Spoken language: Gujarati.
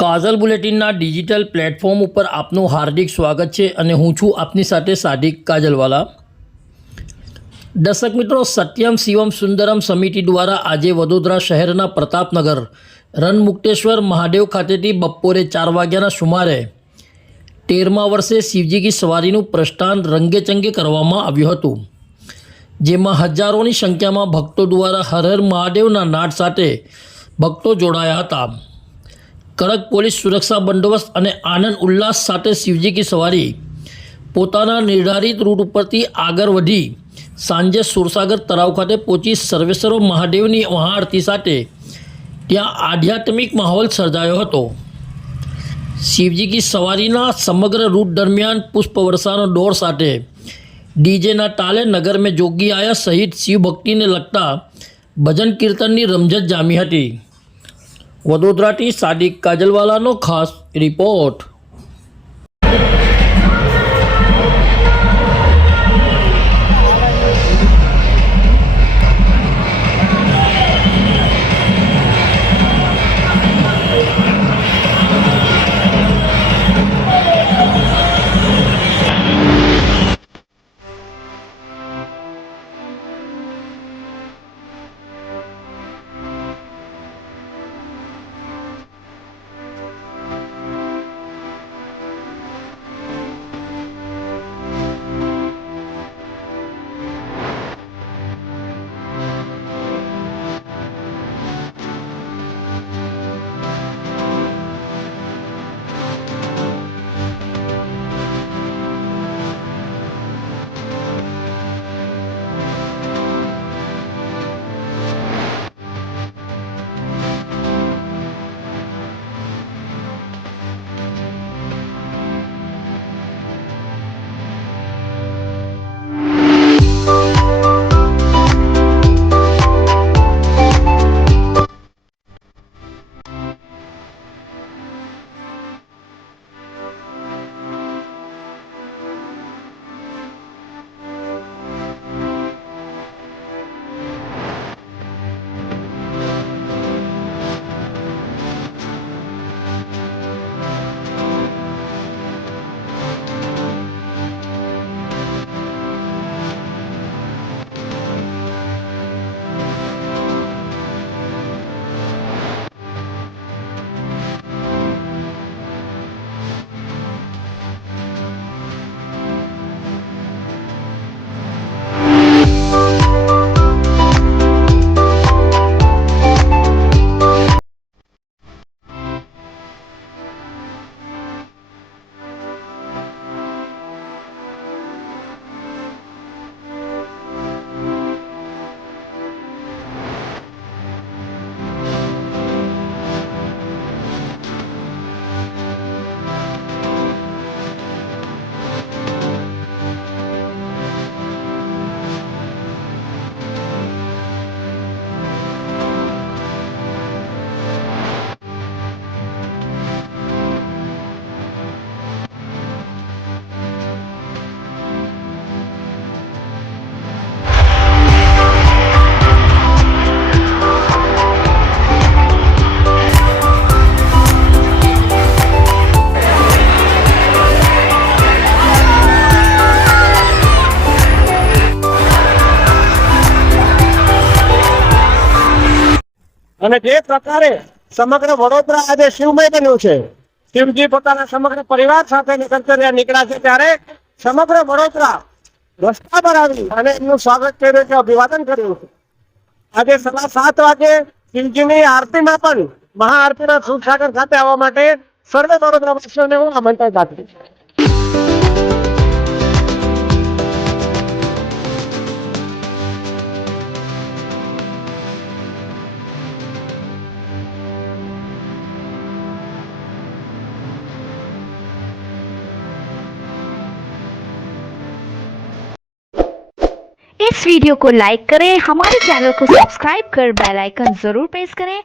કાજલ બુલેટિનના ડિજિટલ પ્લેટફોર્મ ઉપર આપનું હાર્દિક સ્વાગત છે અને હું છું આપની સાથે સાદિક કાજલવાલા। દર્શક મિત્રો, સત્યમ શિવમ સુંદરમ સમિતિ દ્વારા આજે વડોદરા શહેરના પ્રતાપનગર રણમુક્તેશ્વર મહાદેવ ખાતેથી બપોરે 4 વાગ્યાના સુમારે 13મા વર્ષે શિવજી કી સવારીનું પ્રસ્થાન રંગેચંગે કરવામાં આવ્યું હતું, જેમાં હજારોની સંખ્યામાં ભક્તો દ્વારા હર હર મહાદેવના નાદ સાથે ભક્તો જોડાયા હતા। કડક પોલીસ સુરક્ષા બંદોબસ્ત અને આનંદ ઉલ્લાસ સાથે શિવજી કી સવારી પોતાના નિર્ધારિત રૂટ ઉપરથી આગળ વધી સાંજે સુરસાગર તળાવ ખાતે પહોંચી સર્વેશ્વર મહાદેવની મહાઆરતી સાથે ત્યાં આધ્યાત્મિક માહોલ સર્જાયો હતો। શિવજી કી સવારીના સમગ્ર રૂટ દરમિયાન પુષ્પવર્ષાનો દોર સાથે ડીજેના તાલે નગર में जोगी आया સહિત શિવ ભક્તિને લગતા ભજન કીર્તનની રમઝટ જામી હતી। વડોદરાથી સાદિક કાજલવાલાનો ખાસ રિપોર્ટ। અને જે પ્રકારે સમગ્ર વડોદરા આજે શિવમય બન્યું છે, શિવજી પોતાના સમગ્ર પરિવાર સાથે નગરચર્યા નીકળ્યા છે, ત્યારે સમગ્ર વડોદરા રસ્તા પર આવી અને એમનું સ્વાગત કર્યું છે, અભિવાદન કર્યું છે। આજે 7:30 વાગે શિવજીની આરતીમાં પણ મહાઆરતીના સુરસાગર ખાતે આવવા માટે સર્વે વડોદરાવાસીઓને હું આમંત્રણ આપું છું। इस वीडियो को लाइक करें, हमारे चैनल को सब्सक्राइब कर बेल आइकन जरूर प्रेस करें